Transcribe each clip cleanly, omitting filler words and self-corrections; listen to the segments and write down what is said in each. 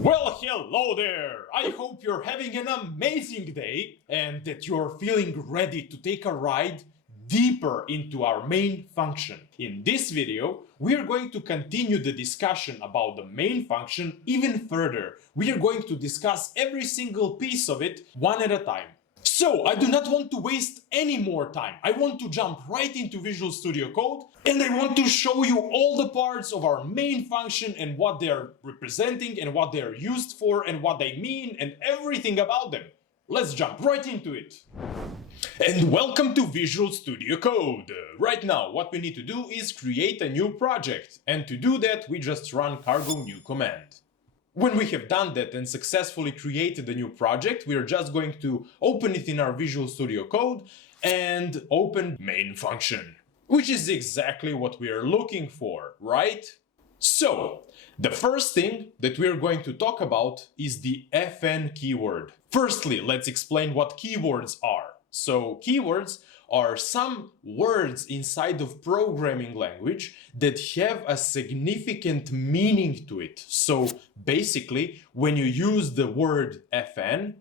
Well, hello there! I hope you're having an amazing day and that you're feeling ready to take a ride deeper into our main function. In this video, we are going to continue the discussion about the main function even further. We are going to discuss every single piece of it one at a time. So, I do not want to waste any more time. I want to jump right into Visual Studio Code and I want to show you all the parts of our main function and what they are representing and what they are used for and what they mean and everything about them. Let's jump right into it. And welcome to Visual Studio Code. Right now, what we need to do is create a new project. And to do that, we just run cargo new command. When we have done that and successfully created a new project, we are just going to open it in our Visual Studio Code and open main function, which is exactly what we are looking for, right? So, the first thing that we are going to talk about is the FN keyword. Firstly, let's explain what keywords are. So, keywords are some words inside of programming language that have a significant meaning to it. So basically, when you use the word FN,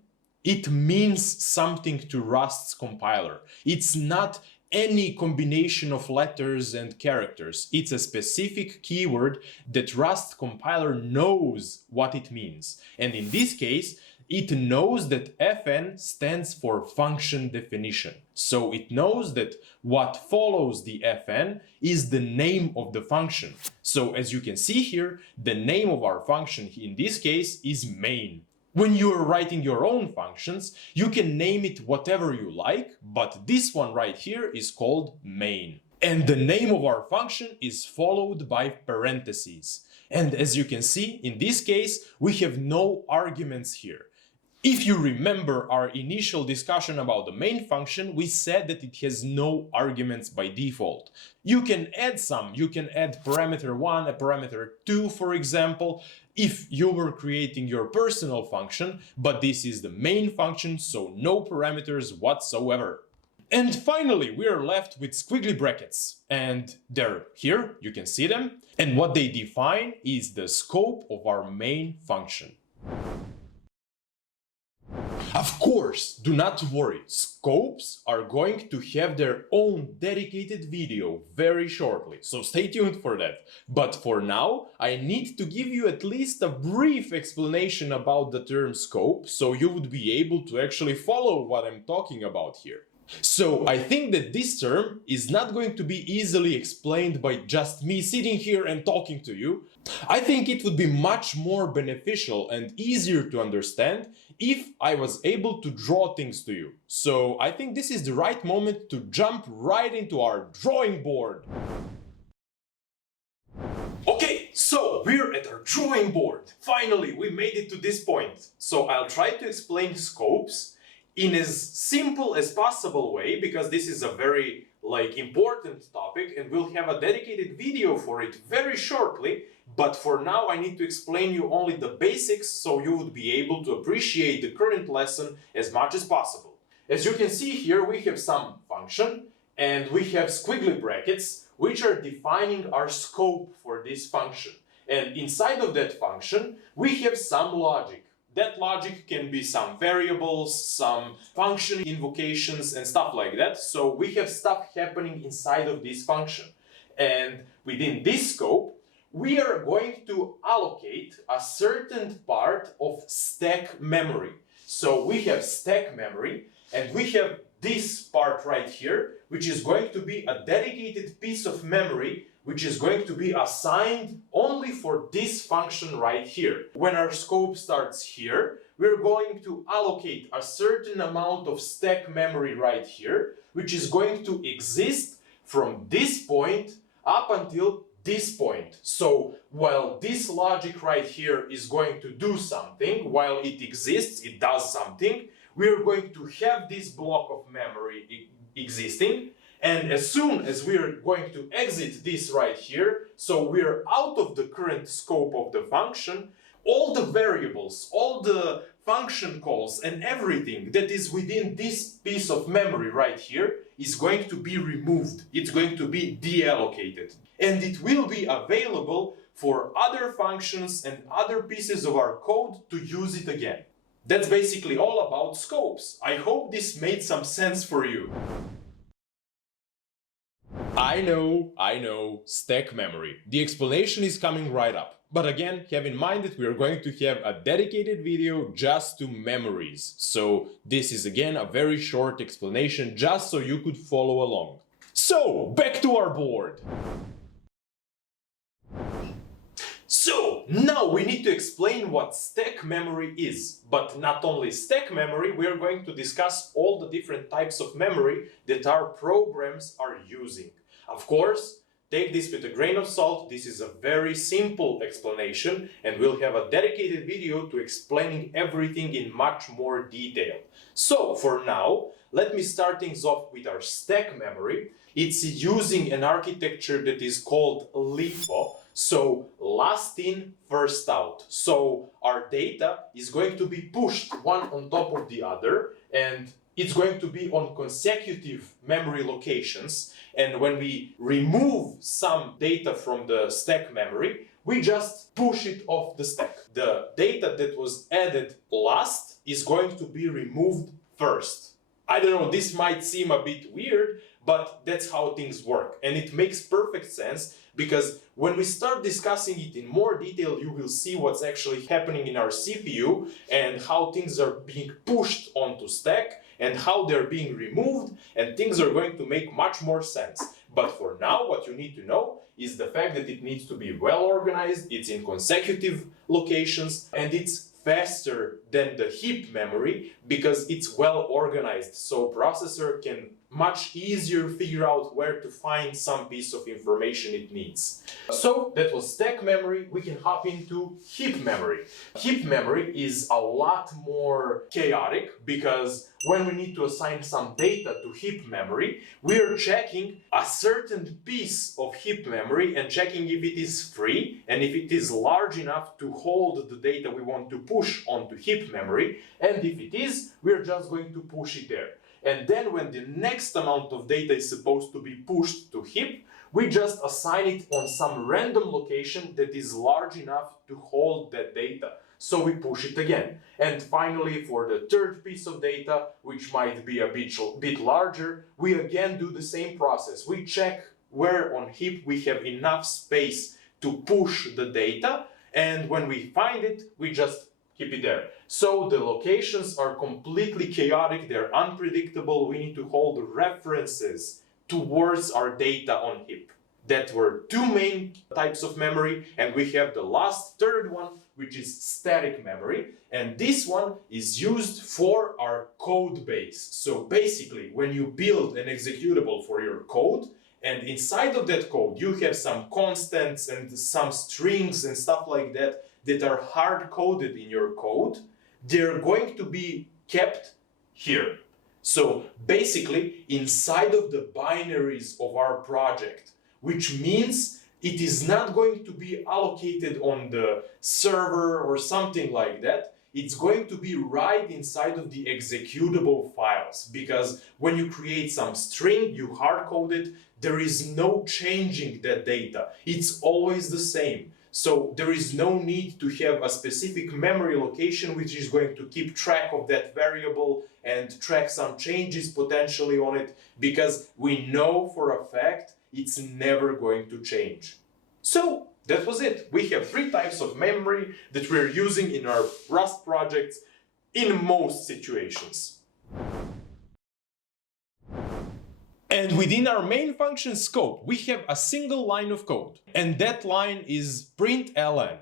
it means something to Rust's compiler. It's not any combination of letters and characters. It's a specific keyword that Rust compiler knows what it means. And in this case, it knows that FN stands for function definition. So it knows that what follows the FN is the name of the function. So as you can see here, the name of our function in this case is main. When you're writing your own functions, you can name it whatever you like, but this one right here is called main. And the name of our function is followed by parentheses. And as you can see, in this case, we have no arguments here. If you remember our initial discussion about the main function, we said that it has no arguments by default. You can add some, you can add parameter 1, a parameter 2, for example, if you were creating your personal function, but this is the main function, so no parameters whatsoever. And finally, we are left with squiggly brackets, and they're here, you can see them, and what they define is the scope of our main function. Of course, do not worry, scopes are going to have their own dedicated video very shortly, so stay tuned for that. But for now, I need to give you at least a brief explanation about the term scope, so you would be able to actually follow what I'm talking about here. So I think that this term is not going to be easily explained by just me sitting here and talking to you. I think it would be much more beneficial and easier to understand if I was able to draw things to you. So I think this is the right moment to jump right into our drawing board. Okay, so we're at our drawing board. Finally, we made it to this point. So I'll try to explain scopes in as simple as possible way, because this is a very important topic and we'll have a dedicated video for it very shortly. But for now, I need to explain you only the basics so you would be able to appreciate the current lesson as much as possible. As you can see here, we have some function and we have squiggly brackets, which are defining our scope for this function. And inside of that function, we have some logic. That logic can be some variables, some function invocations and stuff like that. So we have stuff happening inside of this function. And within this scope, we are going to allocate a certain part of stack memory. So we have stack memory and we have this part right here, which is going to be a dedicated piece of memory which is going to be assigned only for this function right here. When our scope starts here, we're going to allocate a certain amount of stack memory right here, which is going to exist from this point up until this point. So while this logic right here is going to do something, while it exists, it does something, we're going to have this block of memory existing. And as soon as we are going to exit this right here, so we're out of the current scope of the function, all the variables, all the function calls and everything that is within this piece of memory right here is going to be removed. It's going to be deallocated. And it will be available for other functions and other pieces of our code to use it again. That's basically all about scopes. I hope this made some sense for you. I know, stack memory. The explanation is coming right up. But again, have in mind that we are going to have a dedicated video just to memories. So this is again a very short explanation just so you could follow along. So, back to our board. So, now we need to explain what stack memory is. But not only stack memory, we are going to discuss all the different types of memory that our programs are using. Of course, take this with a grain of salt. This is a very simple explanation, and we'll have a dedicated video to explaining everything in much more detail. So, for now, let me start things off with our stack memory. It's using an architecture that is called LIFO. So, last in, first out. So, our data is going to be pushed one on top of the other, and it's going to be on consecutive memory locations. And when we remove some data from the stack memory, we just push it off the stack. The data that was added last is going to be removed first. I don't know, this might seem a bit weird, but that's how things work. And it makes perfect sense because when we start discussing it in more detail, you will see what's actually happening in our CPU and how things are being pushed onto stack and how they're being removed, and things are going to make much more sense. But for now, what you need to know is the fact that it needs to be well organized, it's in consecutive locations, and it's faster than the heap memory because it's well organized, so processor can much easier figure out where to find some piece of information it needs. So that was stack memory. We can hop into heap memory. Heap memory is a lot more chaotic because when we need to assign some data to heap memory, we are checking a certain piece of heap memory and checking if it is free and if it is large enough to hold the data we want to push onto heap memory. And if it is, we're just going to push it there. And then when the next amount of data is supposed to be pushed to heap, we just assign it on some random location that is large enough to hold that data. So we push it again. And finally, for the third piece of data, which might be a bit larger, we again do the same process. We check where on heap we have enough space to push the data, and when we find it, we just keep it there. So the locations are completely chaotic, they're unpredictable, we need to hold references towards our data on heap. That were two main types of memory, and we have the last third one, which is static memory, and this one is used for our code base. So basically, when you build an executable for your code, and inside of that code you have some constants and some strings and stuff like that that are hard-coded in your code, they're going to be kept here. So basically, inside of the binaries of our project, which means it is not going to be allocated on the server or something like that. It's going to be right inside of the executable files, because when you create some string, you hard-code it, there is no changing that data. It's always the same. So there is no need to have a specific memory location which is going to keep track of that variable and track some changes potentially on it, because we know for a fact it's never going to change. So that was it. We have three types of memory that we're using in our Rust projects in most situations. And within our main function scope, we have a single line of code, and that line is println.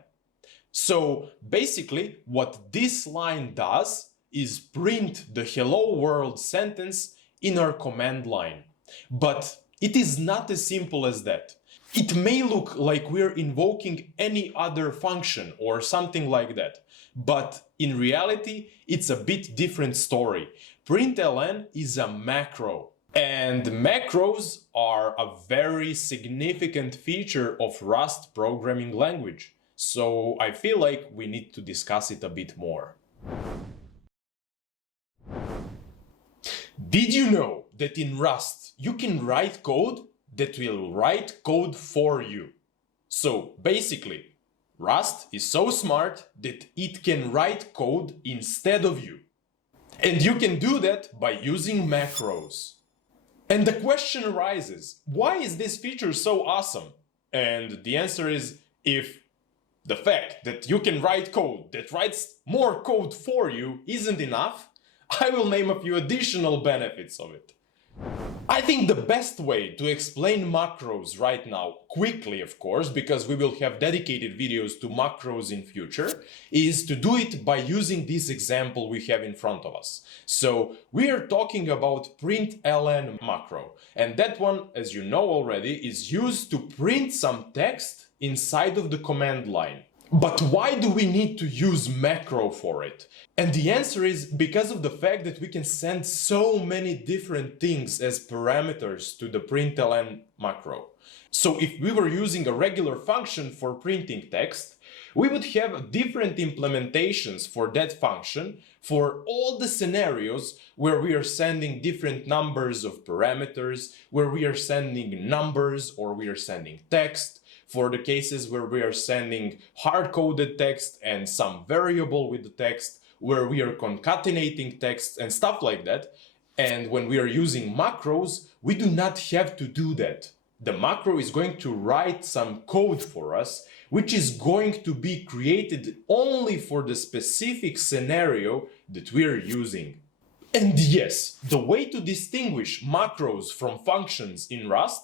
So basically, what this line does is print the hello world sentence in our command line. But it is not as simple as that. It may look like we're invoking any other function or something like that, but in reality, it's a bit different story. Println is a macro. And macros are a very significant feature of Rust programming language. So I feel like we need to discuss it a bit more. Did you know that in Rust you can write code that will write code for you? So basically, Rust is so smart that it can write code instead of you. And you can do that by using macros. And the question arises, why is this feature so awesome? And the answer is, if the fact that you can write code that writes more code for you isn't enough, I will name a few additional benefits of it. I think the best way to explain macros right now, quickly of course, because we will have dedicated videos to macros in future, is to do it by using this example we have in front of us. So we are talking about println macro, and that one, as you know already, is used to print some text inside of the command line. But why do we need to use macro for it? And the answer is because of the fact that we can send so many different things as parameters to the println macro. So if we were using a regular function for printing text, we would have different implementations for that function for all the scenarios where we are sending different numbers of parameters, where we are sending numbers or we are sending text, for the cases where we are sending hard-coded text and some variable with the text, where we are concatenating text and stuff like that. And when we are using macros, we do not have to do that. The macro is going to write some code for us, which is going to be created only for the specific scenario that we are using. And yes, the way to distinguish macros from functions in Rust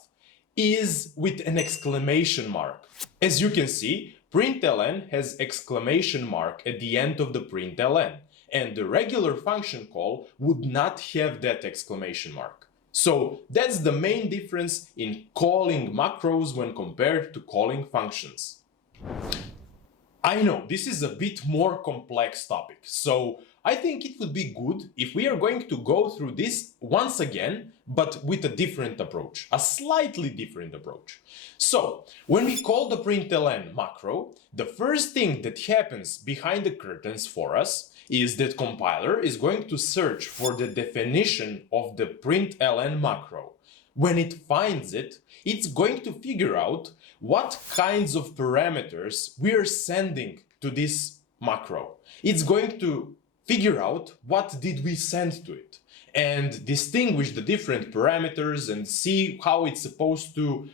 is with an exclamation mark. As you can see, println has exclamation mark at the end of the println, and the regular function call would not have that exclamation mark. So that's the main difference in calling macros when compared to calling functions. I know this is a bit more complex topic, so I think it would be good if we are going to go through this once again, but with a different approach, a slightly different approach. So, when we call the println macro, the first thing that happens behind the curtains for us is that compiler is going to search for the definition of the println macro. When it finds it, it's going to figure out what kinds of parameters we are sending to this macro. It's going to figure out what did we send to it and distinguish the different parameters and see how it's supposed to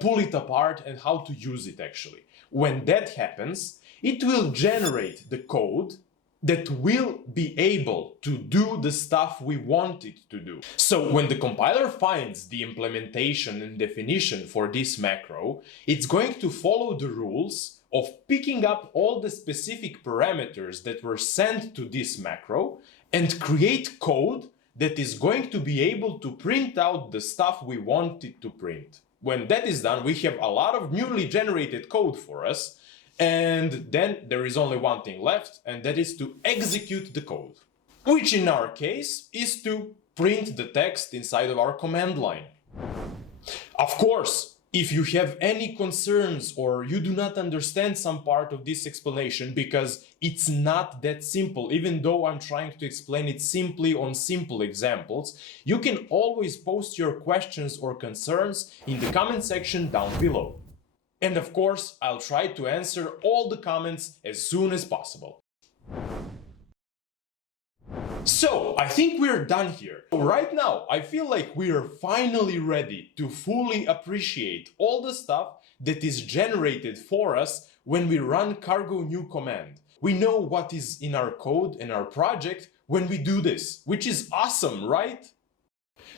pull it apart and how to use it actually. When that happens, it will generate the code that will be able to do the stuff we want it to do. So when the compiler finds the implementation and definition for this macro, it's going to follow the rules of picking up all the specific parameters that were sent to this macro and create code that is going to be able to print out the stuff we want it to print. When that is done, we have a lot of newly generated code for us, and then there is only one thing left, and that is to execute the code, which in our case is to print the text inside of our command line. Of course, if you have any concerns or you do not understand some part of this explanation, because it's not that simple, even though I'm trying to explain it simply on simple examples, you can always post your questions or concerns in the comment section down below. And of course, I'll try to answer all the comments as soon as possible. So, I think we're done here. Right now, I feel like we are finally ready to fully appreciate all the stuff that is generated for us when we run cargo new command. We know what is in our code and our project when we do this, which is awesome, right?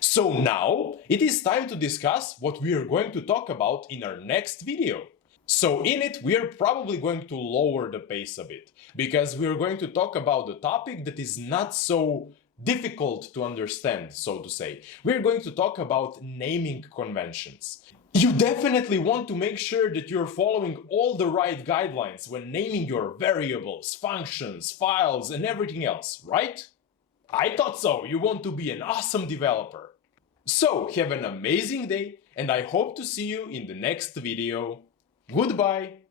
So now, it is time to discuss what we are going to talk about in our next video. So in it, we are probably going to lower the pace a bit, because we are going to talk about a topic that is not so difficult to understand, so to say. We are going to talk about naming conventions. You definitely want to make sure that you're following all the right guidelines when naming your variables, functions, files, and everything else, right? I thought so. You want to be an awesome developer. So, have an amazing day, and I hope to see you in the next video. Goodbye!